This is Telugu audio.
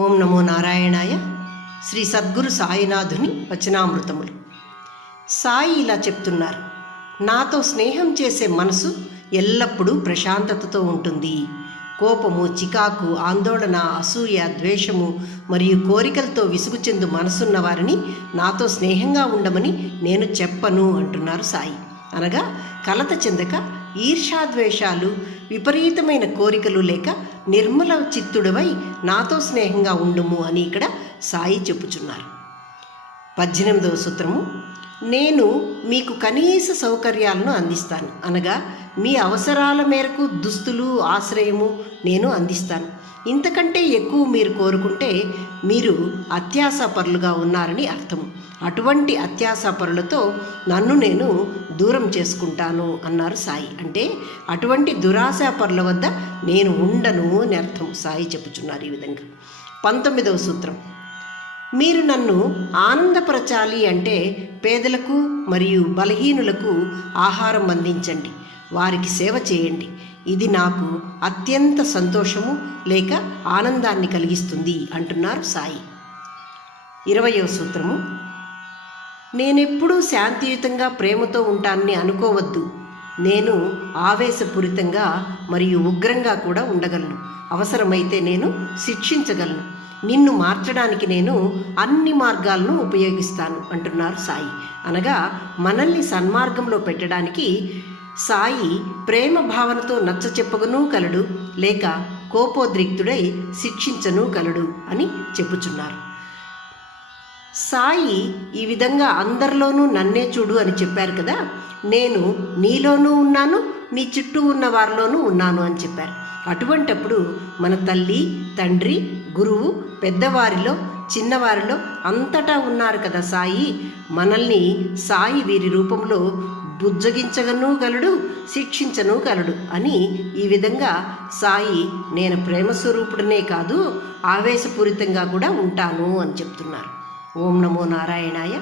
ఓం నమో నారాయణాయ. శ్రీ సద్గురు సాయినాథుని వచనామృతములు. సాయి ఇలా చెప్తున్నారు, నాతో స్నేహం చేసే మనసు ఎల్లప్పుడూ ప్రశాంతతతో ఉంటుంది. కోపము, చికాకు, ఆందోళన, అసూయ, ద్వేషము మరియు కోరికలతో విసుగు చెందు మనసున్న వారిని నాతో స్నేహంగా ఉండమని నేను చెప్పను అంటున్నారు సాయి. అనగా కలత చెందక, ఈర్ష్యాద్వేషాలు, విపరీతమైన కోరికలు లేక నిర్మల చిత్తుడవై నాతో స్నేహంగా ఉండుము అని ఇక్కడ సాయి చెప్పుచున్నారు. 18వ సూత్రము, నేను మీకు కనీస సౌకర్యాలను అందిస్తాను. అనగా మీ అవసరాల మేరకు దుస్తులు, ఆశ్రయము నేను అందిస్తాను. ఇంతకంటే ఎక్కువ మీరు కోరుకుంటే మీరు అత్యాశాపరులుగా ఉన్నారని అర్థము. అటువంటి అత్యాశాపరులతో నన్ను నేను దూరం చేసుకుంటాను అన్నారు సాయి. అంటే అటువంటి దురాశాపరుల వద్ద నేను ఉండను అని అర్థం సాయి చెప్పుచున్నారు ఈ విధంగా. 19వ సూత్రం, మీరు నన్ను ఆనందపరచాలి అంటే పేదలకు మరియు బలహీనులకు ఆహారం అందించండి, వారికి సేవ చేయండి. ఇది నాకు అత్యంత సంతోషము లేక ఆనందాన్ని కలిగిస్తుంది అంటున్నారు సాయి. 20వ సూత్రము, నేనెప్పుడూ శాంతియుతంగా ప్రేమతో ఉంటానని అనుకోవద్దు. నేను ఆవేశపూరితంగా మరియు ఉగ్రంగా కూడా ఉండగలను. అవసరమైతే నేను శిక్షించగలను. నిన్ను మార్చడానికి నేను అన్ని మార్గాలను ఉపయోగిస్తాను అంటున్నారు సాయి. అనగా మనల్ని సన్మార్గంలో పెట్టడానికి సాయి ప్రేమ భావనతో నచ్చ చెప్పగను కలడు, లేక కోపోద్రిక్తుడై శిక్షించను కలడు అని చెప్పుచున్నారు. సాయి ఈ విధంగా అందరిలోనూ నన్నే చూడు అని చెప్పారు కదా. నేను నీలోనూ ఉన్నాను, నీ చుట్టూ ఉన్న వారిలోనూ ఉన్నాను అని చెప్పారు. అటువంటప్పుడు మన తల్లి, తండ్రి, గురువు, పెద్దవారిలో, చిన్నవారిలో అంతటా ఉన్నారు కదా సాయి. మనల్ని సాయి వీరి రూపంలో బుజ్జగించగను గలడు, శిక్షించను గలడు అని ఈ విధంగా సాయి నేను ప్రేమస్వరూపుడనే కాదు, ఆవేశపూరితంగా కూడా ఉంటాను అని చెప్తున్నారు. ఓం నమో నారాయణాయ.